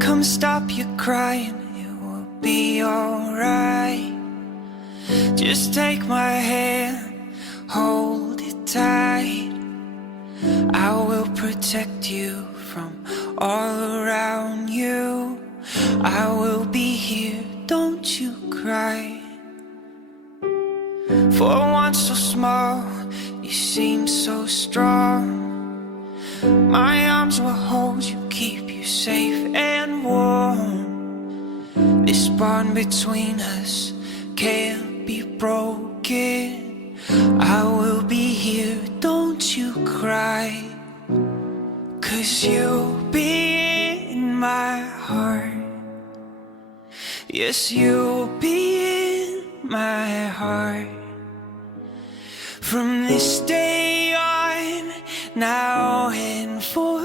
Come stop your crying, it will be alright. Just take my hand, hold it tight. I will protect you from all around you. I will be here, don't you cry. For one so small, you seem so strong. My arms will hold you, keep you safe and warm. This bond between us can't be broken. I will be here, don't you cry. 'Cause you'll be in my heart. Yes, you'll be in my heart. From this day on, now and forever.